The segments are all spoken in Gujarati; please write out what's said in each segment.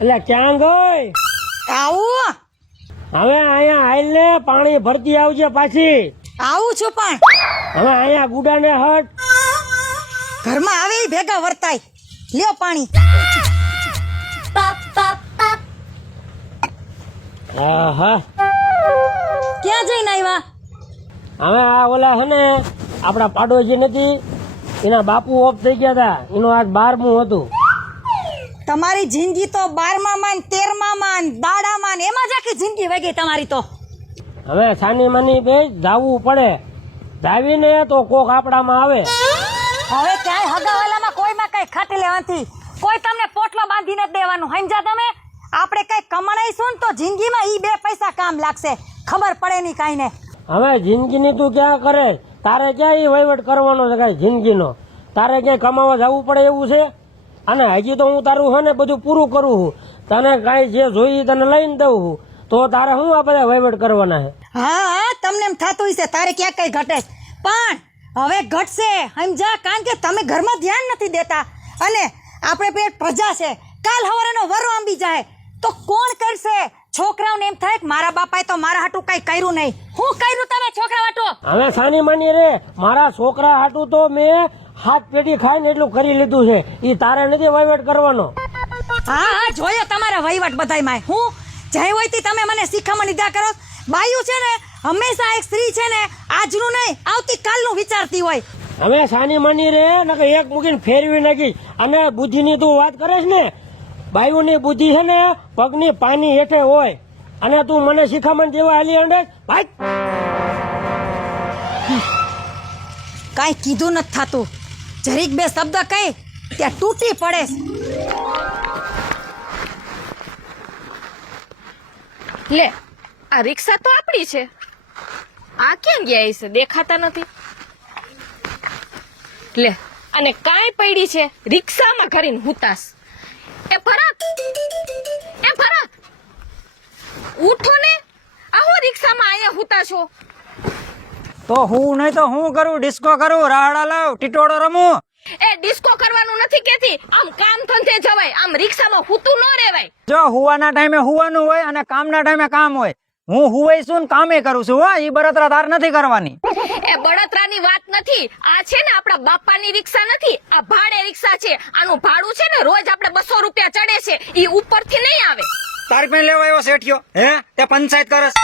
એટલે ક્યાં ગઈ? આવું? હવે અહીંયા આઈલ ને પાણી ભરતી આવજે પાછી. આવું છું પણ. હવે અહીંયા ગુડા ને હટ. ઘરમાં આવે ભેગા વર્તાય. લ્યો પાણી. હા હા ક્યાં જઈને આવ્યા? હવે આ ઓલા છે ને આપણા પાડોશી નથી એના બાપુ ઓફ થઈ ગયા હતા. એનું આજ બારમું હતું. તમારી જિંદગી તો બારમા માન તેરમા માન દાડા માન એમાં જ આખી જિંદગી વગી તમારી તો. હવે સાની માની બે જાવું પડે. જાવીને તો કોક આપડામાં આવે. હવે ક્યાંય હગાવાલામાં કોઈમાં કઈ ખાટી લેવાથી. કોઈ તમને પોટલો બાંધીને જ દેવાનું. સમજા તમે? આપણે કઈ કમાણાઈશું ને તો જિંદગીમાં ઈ બે પૈસા કામ લાગશે. ખબર પડે નહીં કાંઈ ને હવે જિંદગીની તું ક્યાં કરે? તારે ક્યાં ઈ વહીવટ કરવાનો છે કાંઈ જિંદગીનો? તારે ક્યાંય કમાવા જવું પડે એવું છે? અને હજી તો હું તારું છે ને બધું પૂરું કરું છું. તને કાંઈ જે જોઈએ તને લઈને દઉં છું. તો તારે શું આ બધા વહીવટ કરવાના છે? હા હા તમને એમ થતું હશે તારે ક્યાં કઈ ઘટે? પણ હવે ઘટશે સમજા કારણ કે તમે ઘરમાં ધ્યાન નથી દેતા. અને આપણે પેટ પ્રજા છે કાલ હવારેનો વરો આંબી જાય. તો કોણ કરશે? છોકરાઓને એમ થાય કે મારા બાપાએ તો મારા હાટું કઈ કર્યું નહીં. હું કર્યું તમે છોકરા હાટુ હવે સાની માની રે મારા છોકરા હાટું તો મેં હાથ પેટી ખાઈને એટલું કરી લીધું છે. એ તારે નથી વહીવટ કરવાનો. હા હા જોયો તમારા વહીવટ બધાયમાં હું જય હોય તે તમે મને શીખામણ લીધા કરો. બાયું છે ને હંમેશા એક સ્ત્રી છે ને આજનું નહીં આવતીકાલનું વિચારતી હોય. હવે સાની માની રે નકર એક મૂકીને ફેરવી નાખી. અને બુદ્ધિની તું વાત કરે છે ને બાયુની બુદ્ધિ છે ને પગની પાની હેઠે હોય. અને તું મને શિખામણ જેવા હાલી અંડે ભાઈ! કાંઈ કીધું નથી થતું. જરીક બે શબ્દ કહી, ત્યાં તૂટી પડે લે, આ રિક્ષા તો આપણી છે. આ ક્યાં ગયા છે દેખાતા નથી. લે, અને કાંઈ પડી છે રિક્ષામાં કરીને હુતાસ એ ફરક એ ફરક. ઉઠો ને, આવો રિક્ષામાં અહીંયા હુતા છો તો હું નહીં તો હું કરું? ડિસ્કો કરું? રાહડા લાવ? ટીટોડો રમું? એ ડિસ્કો કરવાનું નથી કેતી. આમ કામ ધંધે જવાય. આમ રિક્ષામાં હુતું ન રેવાય જો હુવાના ટાઈમે હુવાનું હોય અને કામના ટાઈમે કામ હોય હું હુવાઈ છું ને કામે કરું છું હા. ઈ બળતરા તાર નથી કરવાની. એ બળતરાની વાત નથી. આ છે ને આપણા બાપાની રિક્ષા નથી. આ ભાડે રિક્ષા છે. આનું ભાડું છે ને રોજ આપણે બસો રૂપિયા ચડે છે. ઈ ઉપરથી નહીં આવે. તારી પણ લેવા આવ્યો શેઠિયો? હે? તે પંચાયત કરસ.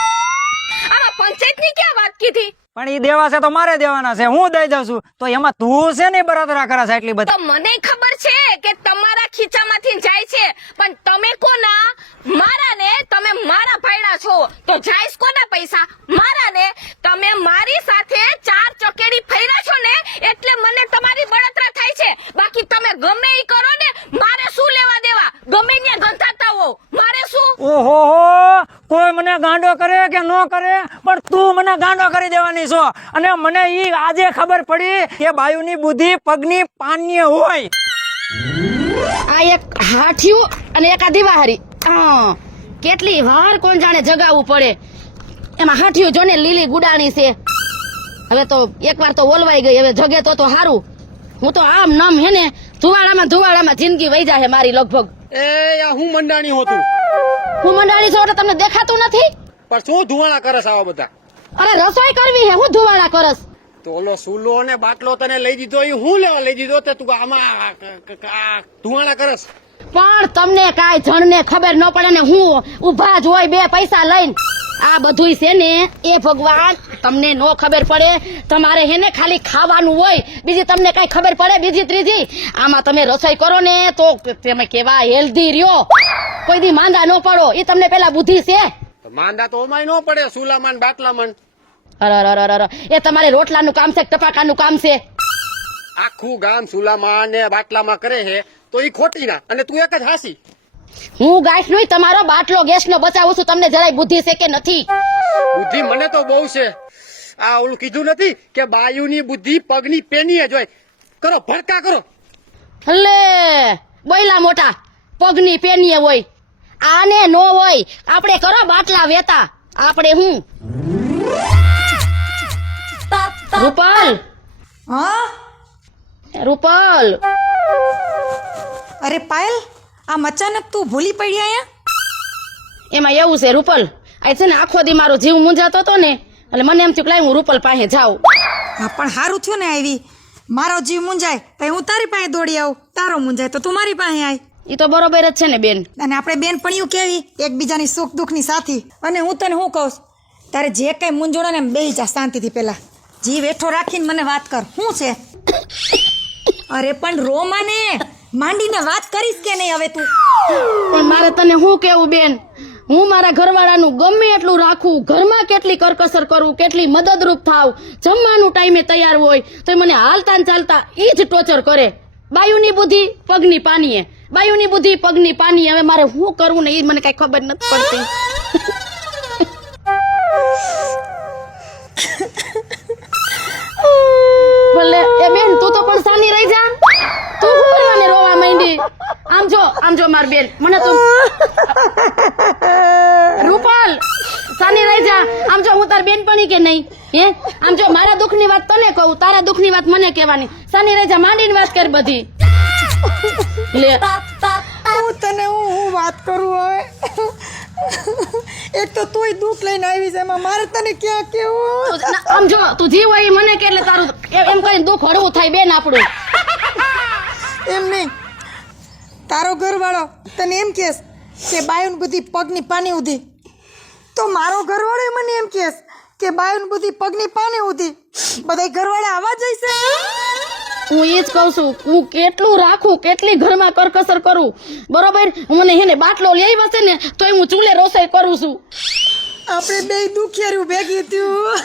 આમાં પંચાયતની ક્યાં વાત કીધી? પણ ઈ દેવા છે તો મારે દેવાના છે. હું દઈ દઉં છું. તો એમાં તું છે ને બરાદરા કરે છે એટલી બધી? મને ખબર છે કે તમારા ખીચામાંથી જાય છે. પણ તમે કોના? મારા ને તમે મારા ભાઈડા છો. તો જાય કોના પૈસા? મારા ને તમે મારી સાથે ચાર ચકેડી ફર્યા છો ને એટલે મને તમારી બળતરા થાય છે બાકી તમે ગમે ઈ કરો ને મારે શું લેવા દેવા ગમે ત્યાં ગંધાતા હો મારે શું ઓહો હો કોઈ મને ગાંડો કરે કે ન કરે પણ તું મને ગાંડો કરી દેવાની છો. અને મને ઈ આજે ખબર પડી કે બાયુની બુદ્ધિ પગની પાન્ય હોય. આ એક હાઠિયું અને એક આ દિવાહારી હા કેટલી વાર કોણ જાણે જગાવવું પડે. એમાં હાઠિયું જો ને લીલી ગુડાણી છે. હવે તો એકવાર તો ઓલવાઈ ગઈ હવે જગે તો તો હારું. હું તો આમ નમ હે ને ધુવાડામાં ધુવાડામાં જિંદગી વહી જાય મારી લગભગ. એ હું મંડાણી હોતું? હું મંડાણી છું એટલે તમને દેખાતું નથી? પણ શું ધુવાણા કરસ આવા બધા? અરે રસોઈ કરવી હે હું ધુવાળા કરસ. તો ઓલો સુલો ને બાટલો તને લઈ દીધો એ હું લેવા લઈ દીધો તે તું આમાં ધુવાણા કરસ? પણ તમને કાંઈ જણને ખબર ન પડે ને હું ઊભા જ હોય બે પૈસા લઈને. આ બધુંય છે ને એ ભગવાન તમને નો ખબર પડે. તમારે હેને ખાલી ખાવાનું હોય બીજી તમને કઈ ખબર પડે? બીજી ત્રીજી. આમાં તમે રસોઈ કરો ને તો તમે કેવા હેલ્ધી રહ્યો. કોઈ દી માંદા ન પડો એ તમને પેલા બુદ્ધિ છે. માંદા તો ઓમાય ન પડે સુલામાં ને બાટલામાં ને. અરે અરે એ તમારે રોટલાનું કામ છે ટપાકાનું કામ છે? આખું ગામ સુલામાં ને બાટલામાં કરે છે તો એ ખોટી ના અને તું એક જ હાસી. હું ગાંઠનું તમારો બાટલો ગેસ નો બચાવું છું તમને જરાય બુદ્ધિ છે કે નથી? બુદ્ધિ મને તો બહુ છે. આ ઓલું કીધું નથી કે બાયુની બુદ્ધિ પગની પેનીએ જ હોય. કરો ભડકા કરો. હલે બોયલા મોટા પગની પેનીએ હોય. આને નો હોય આપણે કરો બાટલા વેતા. આપણે હું? રૂપલ. હા? રૂપલ. અરે પાયલ આમ અચાનક તું ભૂલી પડી અહીંયા? એમાં એવું છે રૂપલ આ છે ને આખો દી મારો જીવ મૂંઝાતો હતો ને એટલે મને એમ થયું કે હું રૂપલ પાસે જાઉં. હા પણ સારું થયું ને આવી. મારો જીવ મૂંઝાય તો હું તારી પાસે દોડી આવું? તારો મૂંઝાય તો તું મારી પાસે આય. એ તો બરોબર જ છે ને બેન. અને આપણે બેન પણ્યું કેવી? એકબીજાની સુખ દુઃખની સાથી. અને હું તને શું કહું? તારે જે કંઈ મૂંઝવણ ને બેહી જા શાંતિથી પહેલાં. જીવ એઠો રાખીને મને વાત કર. શું છે? અરે પણ રોમાને માંડીને વાત કરીશ કે નહીં હવે તું? પણ મારે તને શું કેવું બેન? હું મારા ઘરવાળાનું ગમે એટલું રાખું ઘરમાં કેટલી કરકસર કરું કેટલી મદદરૂપ થાવ જમવાનું ટાઈમે તૈયાર હોય તો મને હાલતા ને ચાલતા એ જ ટોચર કરે. બાયુની બુદ્ધિ પગની પાનીએ. બાયુની બુદ્ધિ, પગની પાની, હવે મારે શું કરવું ને એ મને કઈ ખબર નથી પડતી. ભલે, એ બેન, તું તો પણ સાની રહી જા. તું શું કરવાને રોવા માંડી? આમ જો આમ જો માર બેન. મને તું રૂપાલ, સાની રહી જા. આમ જો, હું તાર બેનપણી કે નહીં? હે? આમ જો, મારા દુઃખની વાત તને કહું, તારા દુઃખની વાત મને કહેવાની. સાની રહી જા, માંડીને વાત કર બધી. લે. હું તને હું હું વાત કરું હવે? એક તો તુંય દુઃખ લઈને આવી છે એમાં. મારે તને ક્યાં કેવું આમ જો તું જીવ હોય મને કે એટલે તારું એમ કરીને દુઃખ હળવું થાય બેન આપણું. એમ નહીં. તારો ઘરવાળો તને એમ કહેશ કે બાયુન બધી પગની પાની ઉધી. તો મારો ઘરવાળો મને એમ કહેશ કે બાયુન બધી પગની પાની ઉધી. બધા ઘરવાળા આવા જઈશે હું એ જ કહું છું, હું કેટલું રાખું, કેટલી ઘરમાં કરકસર કરું? બરોબર? મને એને બાટલો લઈ વસે ને, તોય હું ચૂલે રસોઈ કરું છું. આપણે બે દુખિયારું ભેગી થયું.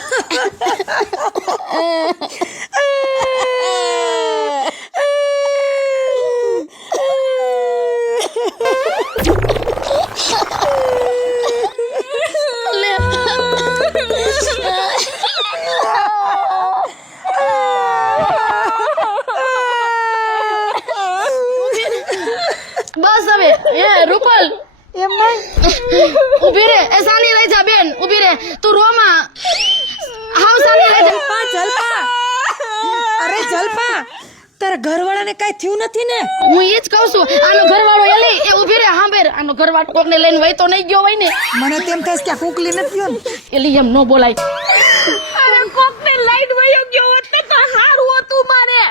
બસ હવે. એ રૂપલ. એમ નહીં ઊભી રે. એ સાની રહી જા બેન. ઊભી રે. તું રોમાં હાવ સાની લઈ જા. જલપા જલપા. અરે જલપા. તારા ઘરવાળાને કઈ થયું નથી ને? હું એ જ કહું છું આનો ઘરવાળો એલી એ ઊભી રે હાંભેર આનો ઘરવાળો કોકને લઈને વહી તો નહીં ગયો હોય ને. મને તેમ થાય કે કુકલી નથી ગયો ને એલી એમ ન બોલાય. અરે કોકને લાઈટ વયો ગયો હોત તો તો હારું હતું મારે.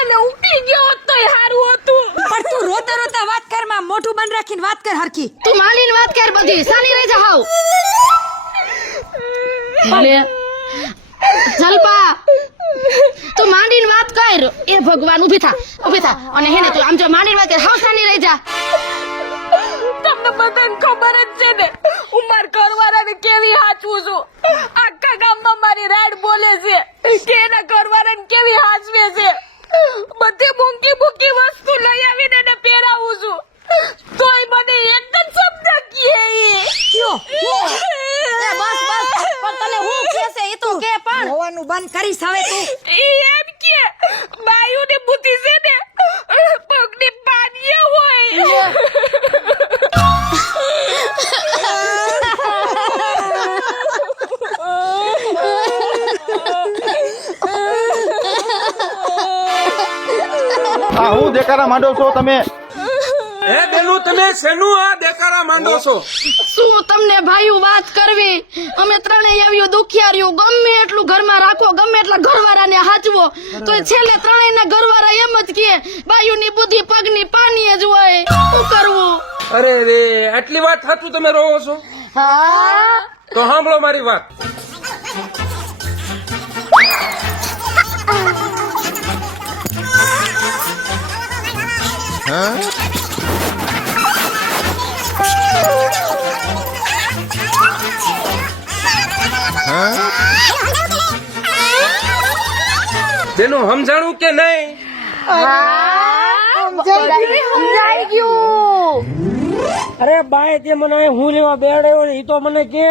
અને ઉકલી ગયો હોત તોય હારું હતું. પણ તું રોતા રોતા મોઢું બંધ રાખીને વાત કર હરખી. તું માલીન વાત કર બધી. સાની રહી જા હાવ. જલપા તું માંડીને વાત કર. એ ભગવાન ઊભી થા ઊભી થા. અને હેને તું આમ જો માંડીને વાત કર. હાવ સાની રહી જા. તમને બધાને ખબર જ છે ને હું મારા ઘરવાળાને કેવી હાચવું છું. આખા ગામમાં મારી રાડ બોલે છે કે એના ઘરવાળાને કેવી હાચવે છે. બધી ભૂંકી ભૂંકી વસ્તુ લઈ આવીને એને પહેરાવું છું. તોય મને એક જ શબ્દ કહે. કયો? એ બસ બસ. પણ તને હું કહેશે એ તો કે પણ. હોવાનું બંધ કરીશ હવે તું. એમ કે બાયુની બુદ્ધિ છે ને પગની પાનીએ હોય. આ હું દેખાડા માંડો છો. તમે હે બેનું તમે શેનું આ દેકારા માંડો છો? શું તમને ભાઈઓ વાત કરવી? અમે ત્રણેય આવ્યું દુખિયાર્યું ગમે એટલું ઘરમાં રાખો ગમે એટલા ઘરવાળાને હાચવો. તો છેલ્લે ત્રણેયના ઘરવાળા એમ જ કે બાયુની બુદ્ધિ પગની પાણી જ હોય. શું કરવું? અરે રે આટલી વાત સાચું તમે રોવો છો? હા? તો સાંભળો મારી વાત. બેનું સમજાણું કે નહીં? સમજાઈ ગયું. અરે બાય તે મને હું લેવા બેડાયો ને એ તો મને કે.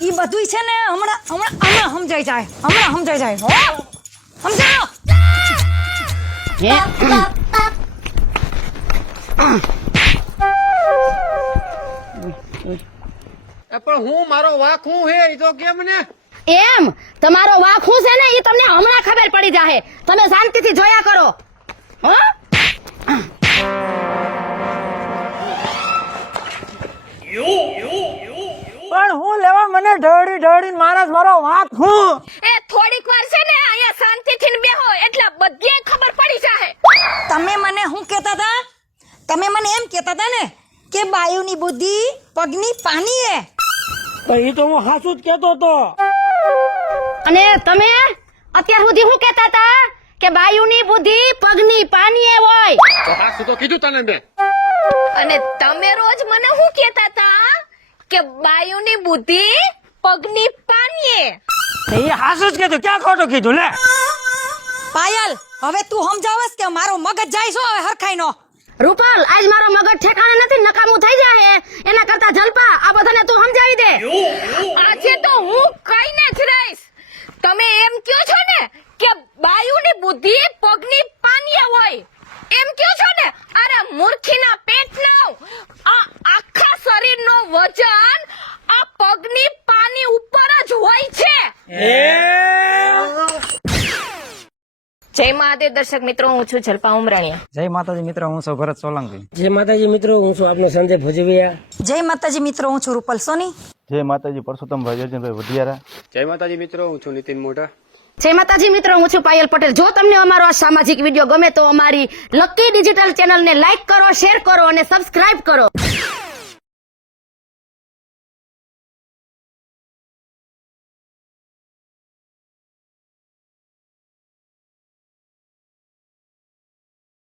ઈ બધુંય છે ને હમણાં હમણાં હમણાં સમજાઈ જાય હમણાં સમજાઈ જાય હો. સમજાયો પણ હું મારો વાક હું હે એ તો કેમ ને એમ? તમારો વાક હું છે ને? એ તમને હમણાં ખબર પડી જાહે. તમે શાંતિથી જોયા કરો. હો? પણ હું લેવા મને ઢળી ઢળી મારા મારો વાત હું? એ થોડીક વાર છે ને અહીંયા શાંતિથી બેહો એટલે બધી ખબર પડી જાહે. તમે મને હું કહેતા હતા? તમે મને એમ કહેતા હતા ને કે બાયુની બુદ્ધિ પગની પાની એ તો તો હું હાસુ જ કહેતો હતો. અને તમે અત્યાર સુધી શું કહેતા હતા? કે બાયુની બુદ્ધિ પગની પાનીએ હોય. તો હાસું તો કીધું તને મેં? અને તમે રોજ મને શું કહેતા હતા? કે બાયુની બુદ્ધિ પગની પાનીએ. એ હાસું જ કીધું ક્યાં ખોટું કીધું લે. પાયલ હવે તું સમજાવસ કે મારો મગજ જાય છો હવે હરખાઈ નો રૂપલ આજ મારો મગજ ઠેકાણે નથી નકામું થઈ જાય એના કરતા જલપા આ બધાને તું સમજાવી દે. આજે તો હું કઈને જ રહીશ. તમે એમ કયો છો ને કે બાયુની બુદ્ધિ પગની પાનીએ હોય? એમ કયો છો ને? અરે મૂર્ખીના પેટનો આ આખા શરીરનો વજન આ પગની પાની ઉપર જ હોય છે. જય મહાદેવ દર્શક મિત્રો હું છું જલપા ઉમરાણીયા. જય માતાજી મિત્રો હું છું ભરત સોલંકી. જય માતાજી મિત્રો હું છું આપનો સંજય ભજવિયા. જય માતાજી મિત્રો હું છું રૂપલ સોની. જય માતાજી પરસોત્તમભાઈ અર્જુનભાઈ વઢિયારા. જય માતાજી મિત્રો હું છું નીતિન મોઢા. જય માતાજી મિત્રો હું છું પાયલ પટેલ. જો તમને અમારો આ સામાજિક વીડિયો ગમે તો અમારી લકી ડિજિટલ ચેનલને લાઈક કરો શેર કરો અને સબસ્ક્રાઇબ કરો.